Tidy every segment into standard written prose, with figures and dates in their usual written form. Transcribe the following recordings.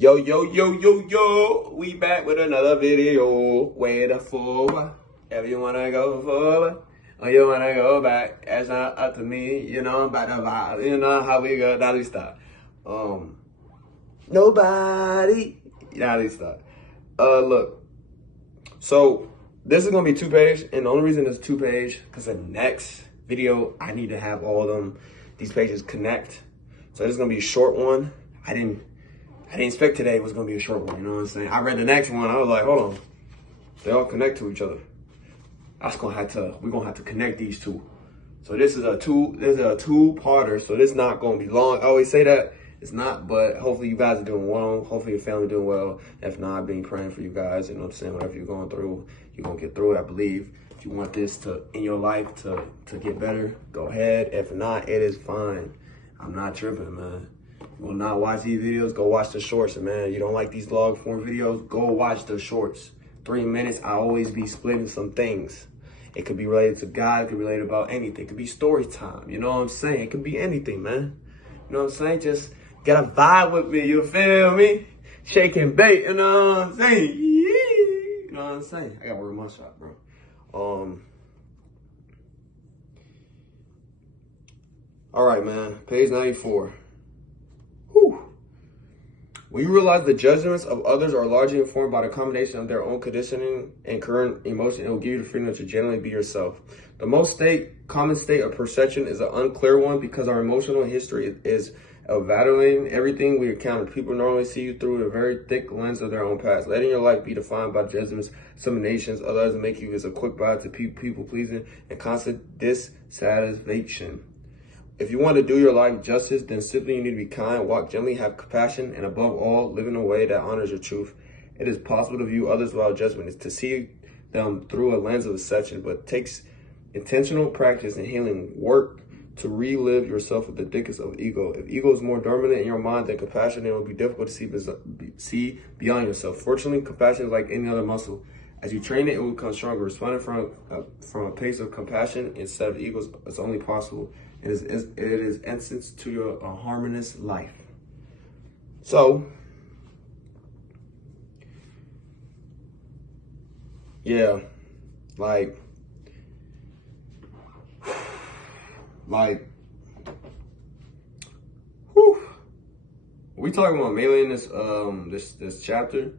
Yo, yo, yo, yo, yo, we back with another video. Way to forward. If you wanna go forward, or you wanna go back, that's not up to me. You know, I'm about to vibe. You know how we go, Dolly stop. Nobody. Dolly stop. Look. So, this is gonna be 2-page, and the only reason it's 2-page, because the next video, I need to have all these pages connect. So this is gonna be a short one. I didn't expect today was gonna be a short one, you know what I'm saying? I read the next one, I was like, hold on. They all connect to each other. We're gonna have to connect these two. So this is a two-parter, so this is not gonna be long. I always say that, it's not, but hopefully you guys are doing well. Hopefully your family doing well. If not, I've been praying for you guys, you know what I'm saying? Whatever you're going through, you're gonna get through it, I believe. If you want this in your life to get better, go ahead. If not, it is fine. I'm not tripping, man. You will not watch these videos, go watch the shorts, man. You don't like these log form videos, go watch the shorts. 3 minutes, I always be splitting some things. It could be related to God, it could be related about anything. It could be story time, you know what I'm saying? It could be anything, man. You know what I'm saying? Just get a vibe with me, you feel me? Shake and bake, you know what I'm saying? You know what I'm saying? I gotta work my shot, bro. All right, man, page 94. Whew. When you realize the judgments of others are largely informed by the combination of their own conditioning and current emotion, it will give you the freedom to genuinely be yourself. The most common state of perception is an unclear one because our emotional history is evaluating everything we encounter. People normally see you through a very thick lens of their own past. Letting your life be defined by judgments, discriminations, others make you as a quick buy to people pleasing and constant dissatisfaction. If you want to do your life justice, then simply you need to be kind, walk gently, have compassion, and above all, live in a way that honors your truth. It is possible to view others without judgment. It's to see them through a lens of deception, but it takes intentional practice and healing work to relive yourself with the thickest of ego. If ego is more dominant in your mind than compassion, it will be difficult to see beyond yourself. Fortunately, compassion is like any other muscle. As you train it, it will become stronger. Responding from a place of compassion instead of ego is only possible. It is essence to your harmonious life. So, yeah, like, whew. We talking about mainly in this chapter.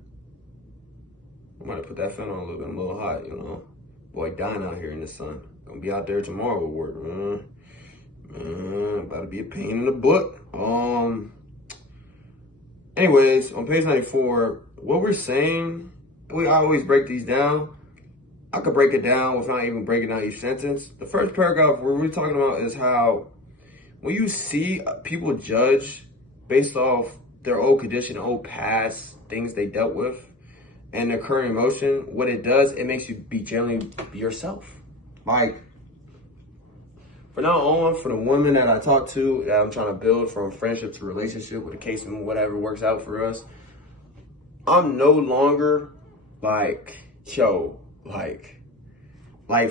I might have put that fan on a little bit. I'm a little hot, you know. Boy, dying out here in the sun. Gonna be out there tomorrow with work, man. About to be a pain in the butt. Anyways, on page 94, what we're saying, I always break these down. I could break it down without even breaking down each sentence. The first paragraph where we're talking about is how when you see people judge based off their old condition, old past, things they dealt with, and their current emotion, what it does, it makes you genuinely be yourself. Like, from now on, for the women that I talk to, that I'm trying to build from friendship to relationship, with the case and whatever works out for us, I'm no longer like, yo, like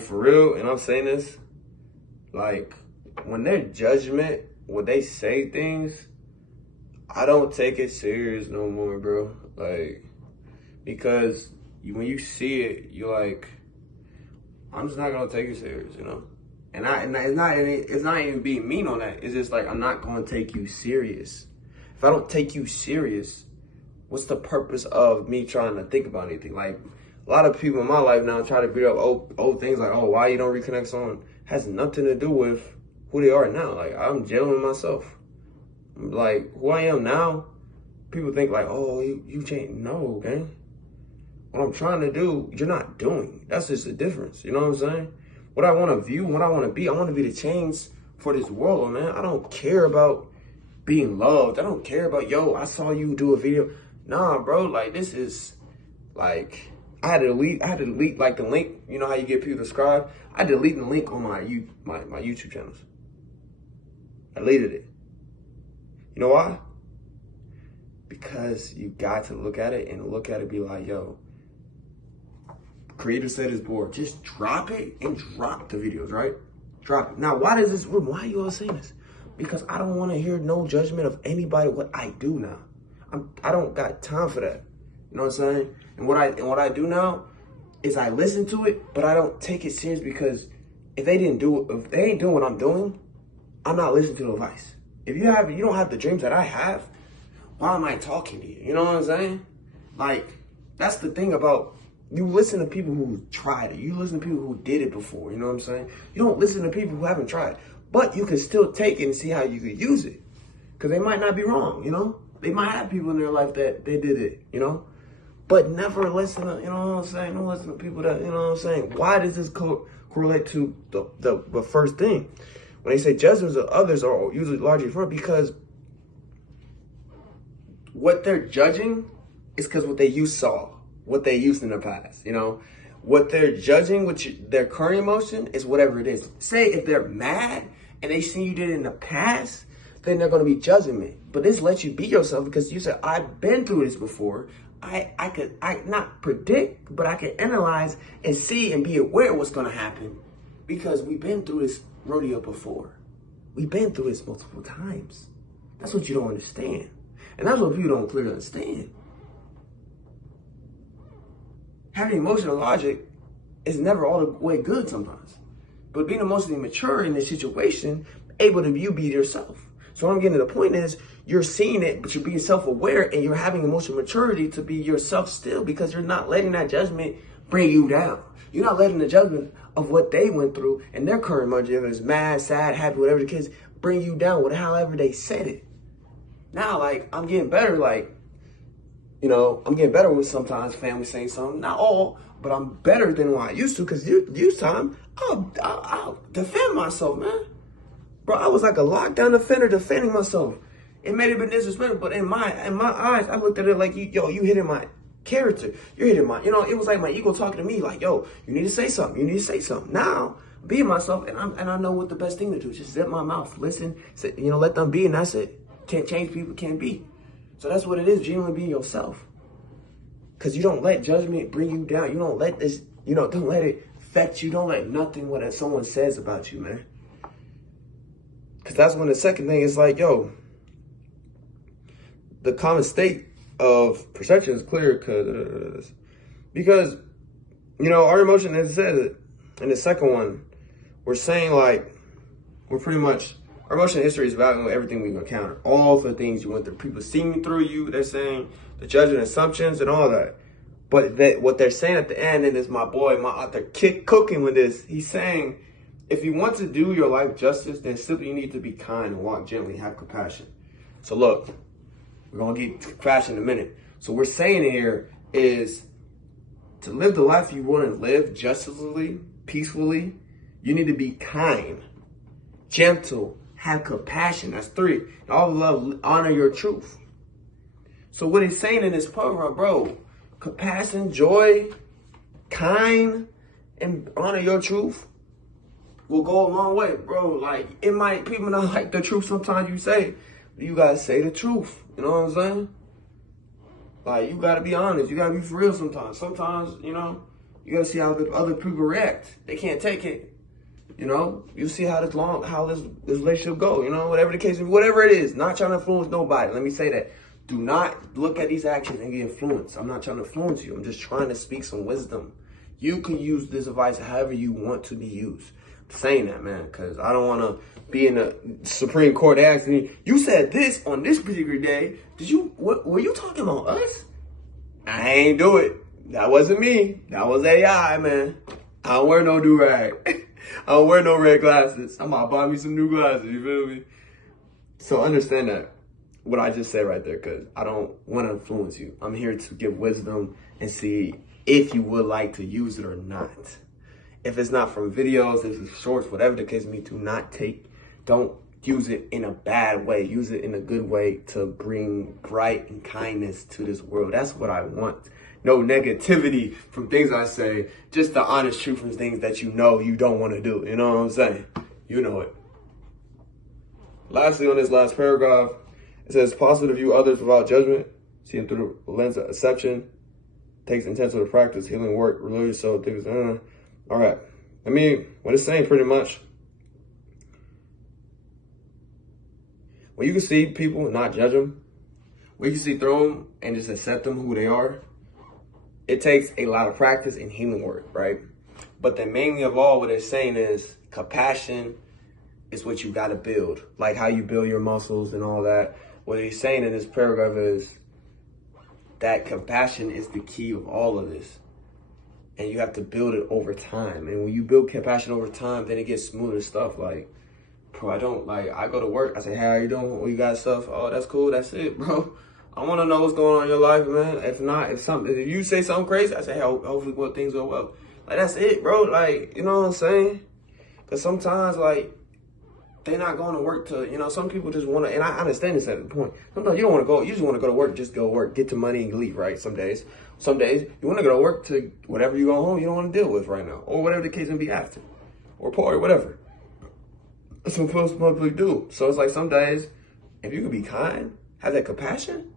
for real, and I'm saying this, like, when their judgment, when they say things, I don't take it serious no more, bro. Like, because when you see it, you're like, I'm just not gonna take it serious, you know? And it's not even being mean on that. It's just like, I'm not gonna take you serious. If I don't take you serious, what's the purpose of me trying to think about anything? Like, a lot of people in my life now try to beat up old things like, oh, why you don't reconnect someone? Has nothing to do with who they are now. Like, I'm genuine myself. Like, who I am now, people think like, oh, you changed. No, gang. What I'm trying to do, you're not doing. That's just the difference. You know what I'm saying? What I want to view, what I want to be the change for this world, man. I don't care about being loved. I don't care about, yo, I saw you do a video. Nah, bro, like, this is, like, I had to delete like the link. You know how you get people to subscribe? I deleted the link on my YouTube channels. I deleted it. You know why? Because you got to look at it and be like, yo, creator said it's bored. Just drop it and drop the videos, right? Drop it. Now, why are you all saying this? Because I don't want to hear no judgment of anybody what I do now. I don't got time for that. You know what I'm saying? And what I do now is I listen to it, but I don't take it serious because if they ain't doing what I'm doing, I'm not listening to the advice. If you don't have the dreams that I have, why am I talking to you? You know what I'm saying? Like, that's the thing about, you listen to people who tried it. You listen to people who did it before. You know what I'm saying? You don't listen to people who haven't tried. But you can still take it and see how you could use it. Because they might not be wrong, you know? They might have people in their life that they did it, you know? But never listen to, you know what I'm saying? Don't listen to people that, you know what I'm saying? Why does this correlate to the first thing? When they say judgments of others are usually largely for, because what they're judging is because what they saw, what they used in the past, you know? What they're judging, which their current emotion, is whatever it is. Say if they're mad and they see you did it in the past, then they're going to be judging me. But this lets you be yourself because you said, I've been through this before. I could not predict, but I can analyze and see and be aware of what's going to happen because we've been through this rodeo before. We've been through this multiple times. That's what you don't understand. And that's what people don't clearly understand. Having emotional logic is never all the way good sometimes. But being emotionally mature in this situation, able to you be yourself. So what I'm getting to the point is, you're seeing it, but you're being self-aware and you're having emotional maturity to be yourself still because you're not letting that judgment bring you down. You're not letting the judgment of what they went through and their current emotion, if it's mad, sad, happy, whatever the case, bring you down with however they said it. Now, like, I'm getting better, like, you know, I'm getting better with sometimes family saying something, not all, but I'm better than what I used to, because used time, I'll defend myself, man. Bro, I was like a lockdown defender defending myself. It may have been disrespectful, but in my eyes, I looked at it like, you hitting my character. You're hitting my, it was like my ego talking to me, like, yo, you need to say something. You need to say something. Now, being myself, and I know what the best thing to do. Just zip my mouth, listen, say, let them be, and that's it. Can't change people, can't be. So that's what it is, genuinely being yourself. Because you don't let judgment bring you down. You don't let this, don't let it affect you. Don't let nothing what someone says about you, man. Because that's when the second thing is like, yo, the common state of perception is clear because, our emotion, as I said, in the second one, we're saying like, we're pretty much, our emotional history is valuing everything we've encountered. All the things you went through. People seeing through you, they're saying, the judgment, assumptions, and all that. But what they're saying at the end, and it's my boy, my author, cooking with this, he's saying, if you want to do your life justice, then simply you need to be kind and walk gently, have compassion. So look, we're going to get to compassion in a minute. So we're saying here is to live the life you want to live justly, peacefully, you need to be kind, gentle, have compassion. That's 3. All love, honor your truth. So what he's saying in this program, bro, compassion, joy, kind, and honor your truth will go a long way, bro. Like, people not like the truth sometimes you say, but you gotta say the truth. You know what I'm saying? Like, you gotta be honest. You gotta be for real sometimes. Sometimes, you gotta see how the other people react. They can't take it. You see how this relationship go, whatever the case, whatever it is. Not trying to influence nobody. Let me say that. Do not look at these actions and get influenced. I'm not trying to influence you. I'm just trying to speak some wisdom. You can use this advice however you want to be used. I'm saying that, man, because I don't want to be in the Supreme Court asking me, you said this on this particular day. Were you talking about us? I ain't do it. That wasn't me. That was AI, man. I don't wear no do-rag. I don't wear no red glasses. I'm about to buy me some new glasses, you feel me? So understand that, what I just said right there, because I don't want to influence you. I'm here to give wisdom and see if you would like to use it or not. If it's not from videos, if it's shorts, whatever the case may be, don't use it in a bad way. Use it in a good way to bring bright and kindness to this world. That's what I want. No negativity from things I say, just the honest truth from things that you don't want to do. You know what I'm saying? You know it. Lastly, on this last paragraph, it says, possible to view others without judgment, seeing through the lens of exception, takes intentional practice, healing work, religious soul, things. All right. What it's saying pretty much, when you can see people and not judge them, we can see through them and just accept them who they are. It takes a lot of practice and healing work, right? But then mainly of all, what it's saying is compassion is what you got to build. Like how you build your muscles and all that. What he's saying in this paragraph is that compassion is the key of all of this. And you have to build it over time. And when you build compassion over time, then it gets smoother stuff. Like, bro, I go to work. I say, hey, how you doing? Oh, you got stuff? Oh, that's cool. That's it, bro. I want to know what's going on in your life, man. If not, if you say something crazy, I say, hey, hopefully things go well. Like, that's it, bro. Like, you know what I'm saying? Because sometimes, like, they're not going to work to, some people just want to, and I understand this at the point. Sometimes you don't want to go, you just want to go to work, just go work, get the money and leave, right? Some days you want to go to work to whatever you go home you don't want to deal with right now, or whatever the case may be after, or party, whatever. That's what people do. So it's like some days, if you could be kind, have that compassion,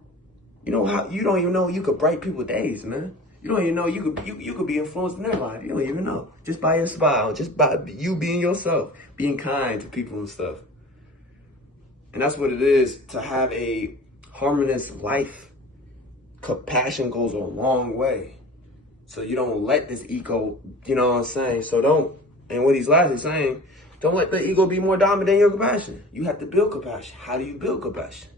you don't even know you could brighten people's days, man. You don't even know you could be influenced in their life. You don't even know. Just by your smile, just by you being yourself, being kind to people and stuff. And that's what it is to have a harmonious life. Compassion goes a long way. So you don't let this ego, you know what I'm saying? And what he's lastly saying, don't let the ego be more dominant than your compassion. You have to build compassion. How do you build compassion?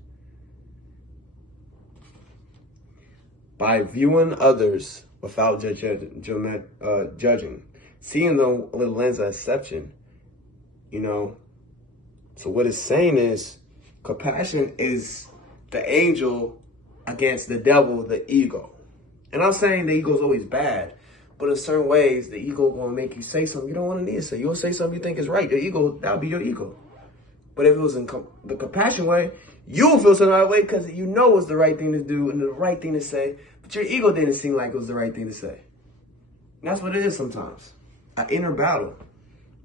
By viewing others without judging, seeing them with a lens of exception, So what it's saying is, compassion is the angel against the devil, the ego. And I'm saying the ego is always bad, but in certain ways, the ego gonna make you say something you don't want to need to say. You'll say something you think is right. The ego, that'll be your ego. But if it was in the compassion way, you'll feel some other way because you know it's the right thing to do and the right thing to say, but your ego didn't seem like it was the right thing to say. And that's what it is sometimes. An inner battle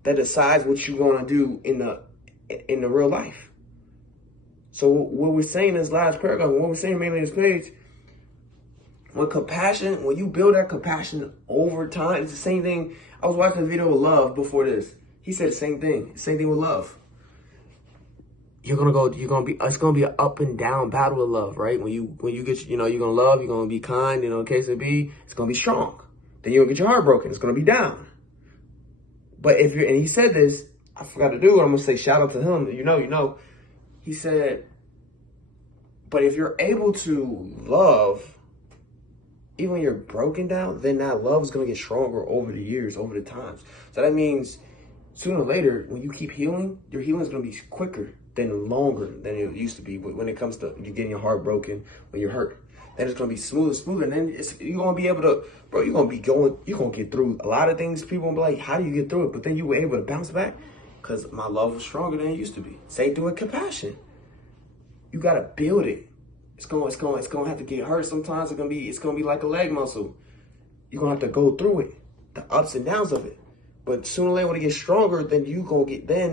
that decides what you're going to do in the real life. So what we're saying in this last paragraph, what we're saying mainly in this page, when you build that compassion over time, it's the same thing. I was watching a video of Love before this. He said the same thing. Same thing with love. It's gonna be an up and down battle of love, right? When you get, you're gonna love, you're gonna be kind, in case it be, it's gonna be strong. Then you're gonna get your heart broken, it's gonna be down. But and he said this, I forgot to do it, I'm gonna say shout out to him, he said, but if you're able to love, even when you're broken down, then that love is gonna get stronger over the years, over the times. So that means sooner or later, when you keep healing, your healing is gonna be quicker than longer than it used to be. But when it comes to you getting your heart broken, when you're hurt, then it's gonna be smoother. And then you're gonna be able to, bro, you're gonna get through a lot of things. People will be like, how do you get through it? But then you were able to bounce back because my love was stronger than it used to be. Same thing with compassion. You gotta build it. It's gonna have to get hurt sometimes. It's gonna be like a leg muscle. You're gonna have to go through it, the ups and downs of it. But sooner or later, when it gets stronger, then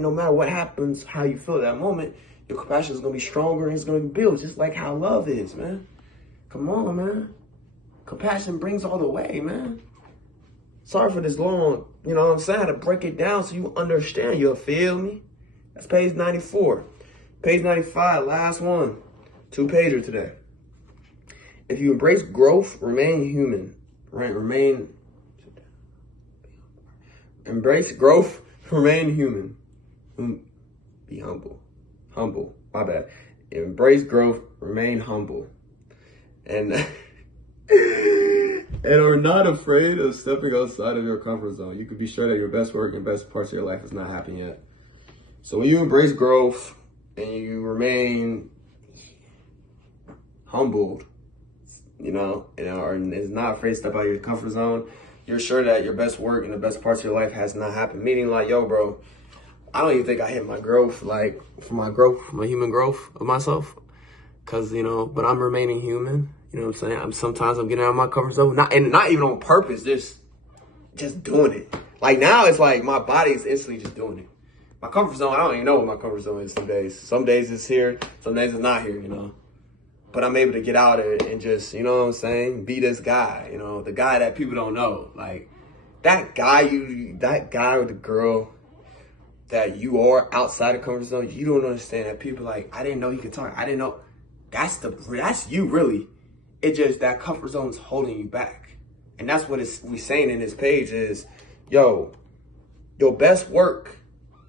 no matter what happens, how you feel at that moment, your compassion is going to be stronger and it's going to build, just like how love is, man. Come on, man. Compassion brings all the way, man. Sorry for this long, you know what I'm saying? I had to break it down so you understand. You'll feel me? That's page 94. Page 95, last one. 2-pager today. If you embrace growth, remain human. Right? Embrace growth, remain human. Be humble. Humble, my bad. Embrace growth, remain humble. And are not afraid of stepping outside of your comfort zone. You can be sure that your best work and best parts of your life has not happened yet. So when you embrace growth and you remain humbled, and is not afraid to step out of your comfort zone, you're sure that your best work and the best parts of your life has not happened. Meaning like, yo, bro, I don't even think I hit my growth, like for my human growth of myself. Cause, but I'm remaining human. You know what I'm saying? Sometimes I'm getting out of my comfort zone. Not even on purpose, just doing it. Like now it's like my body is instantly just doing it. My comfort zone, I don't even know what my comfort zone is some days. Some days it's here, some days it's not here, But I'm able to get out of it and just, you know what I'm saying, be this guy, the guy that people don't know. Like, that guy or the girl that you are outside the comfort zone, you don't understand that people like, I didn't know he could talk. I didn't know. That's you really. It's just that comfort zone is holding you back. And that's what we saying in this page is, yo, your best work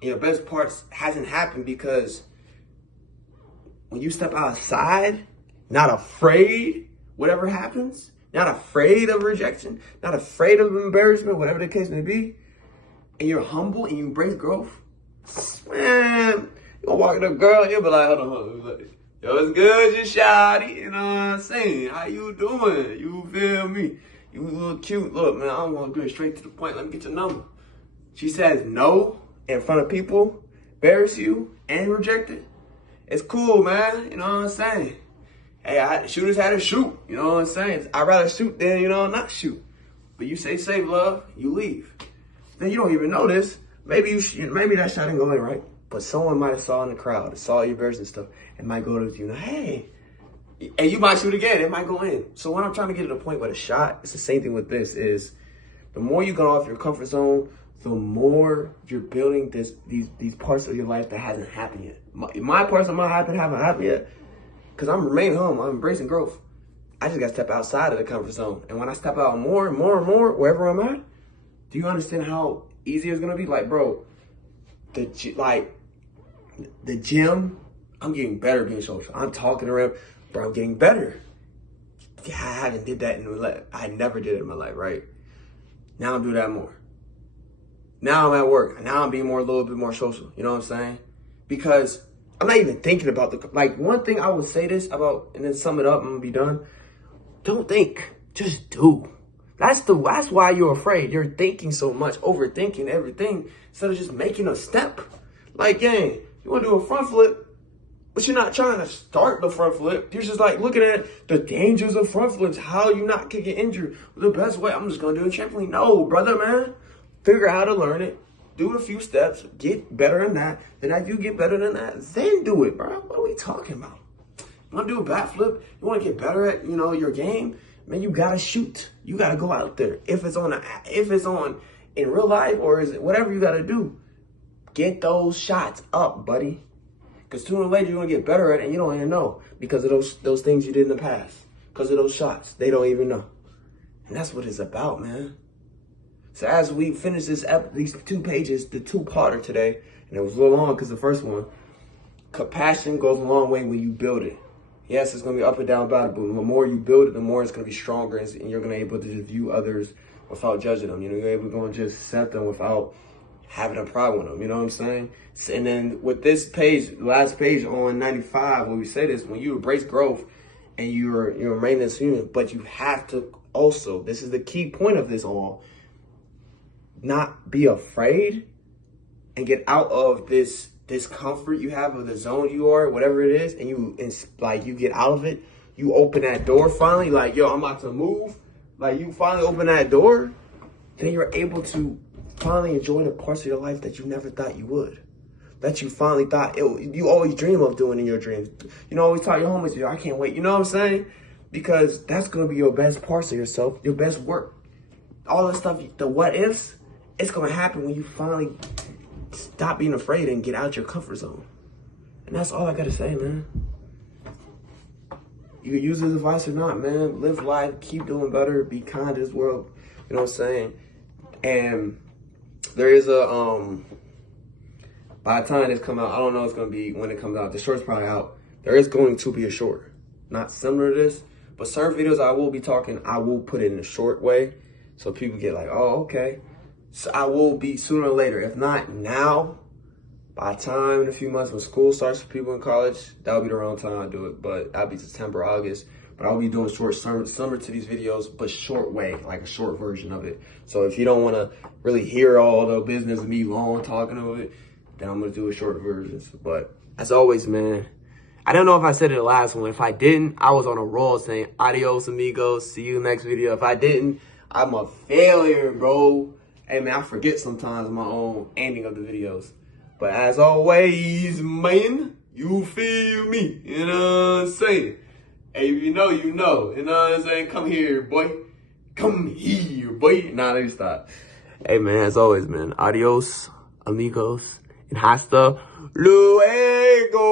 and your best parts hasn't happened because when you step outside, not afraid, whatever happens, not afraid of rejection, not afraid of embarrassment, whatever the case may be, and you're humble and you embrace growth, man, you gonna walk in a girl and you'll be like, hold on. Like, yo, it's good, you shawty. You know what I'm saying? How you doing? You feel me? You look cute. Look, man, I'm gonna go straight to the point. Let me get your number. She says no in front of people, embarrass you, and reject it. It's cool, man. You know what I'm saying? Hey, shooters had to shoot. You know what I'm saying? I'd rather shoot than, not shoot. But you say save love, you leave. Then you don't even know this. Maybe that shot didn't go in right. But someone might have saw in the crowd, saw your birds and stuff, and might go to you, hey, and you might shoot again, it might go in. So when I'm trying to get to the point with a shot, it's the same thing with this, is the more you go off your comfort zone, the more you're building these parts of your life that hasn't happened yet. My parts of my life haven't happened yet, because I'm remaining home, I'm embracing growth. I just got to step outside of the comfort zone. And when I step out more and more and more, wherever I'm at, do you understand how easy it's going to be? Like, bro, the gym, I'm getting better being social. I'm talking around, bro, I'm getting better. Yeah, I haven't did that in my life. I never did it in my life, right? Now I'm doing that more. Now I'm at work. Now I'm being a little bit more social. You know what I'm saying? Because I'm not even thinking about one thing I would say this about, and then sum it up, I'm gonna be done. Don't think, just do. That's why you're afraid. You're thinking so much, overthinking everything, instead of just making a step. Like, gang, you want to do a front flip, but you're not trying to start the front flip. You're just like looking at the dangers of front flips, how you not can get injured. The best way, I'm just going to do a trampoline. No, brother, man. Figure out how to learn it. Do a few steps. Get better than that. Then after you get better than that, then do it, bro. What are we talking about? You want to do a backflip? You want to get better at, your game? Man, you got to shoot. You got to go out there. If it's on in real life or is it whatever you got to do, get those shots up, buddy. Because sooner or later, you're going to get better at it, and you don't even know because of those things you did in the past. Because of those shots. They don't even know. And that's what it's about, man. So as we finish these 2 pages, the 2-parter today, and it was a little long because the first one, compassion goes a long way when you build it. Yes, it's going to be up and down about it, but the more you build it, the more it's going to be stronger, and you're going to be able to just view others without judging them. You're able to go and just accept them without having a problem with them. You know what I'm saying? And then with this page, last page on 95, when we say this, when you embrace growth and you're remaining as human, but you have to also, this is the key point of this all, not be afraid and get out of this discomfort you have of the zone you are, whatever it is, and you get out of it. You open that door finally, like, yo, I'm about to move. Like, you finally open that door, then you're able to finally enjoy the parts of your life that you never thought you would. That you finally thought you always dream of doing in your dreams. You always tell your homies, yo, I can't wait. You know what I'm saying? Because that's going to be your best parts of yourself, your best work. All the stuff, the what ifs, it's going to happen when you finally stop being afraid and get out your comfort zone. And that's all I got to say, man. You can use this advice or not, man. Live life, keep doing better, be kind to this world. You know what I'm saying? And there is by the time this come out, I don't know it's going to be when it comes out. The short's probably out. There is going to be a short. Not similar to this, but certain videos I will put it in a short way. So people get like, oh, okay. So I will be sooner or later. If not now, by the time in a few months when school starts for people in college, that'll be the wrong time I do it. But that'll be September, August. But I'll be doing short summer to these videos, but short way, like a short version of it. So if you don't want to really hear all the business of me long talking of it, then I'm going to do a short version. But as always, man, I don't know if I said it in the last one. If I didn't, I was on a roll saying adios, amigos. See you next video. If I didn't, I'm a failure, bro. Hey, man, I forget sometimes my own ending of the videos. But as always, man, you feel me. You know what I'm saying? Hey, if you know, you know. You know what I'm saying? Come here, boy. Come here, boy. Nah, let me stop. Hey, man, as always, man, adios, amigos, and hasta luego.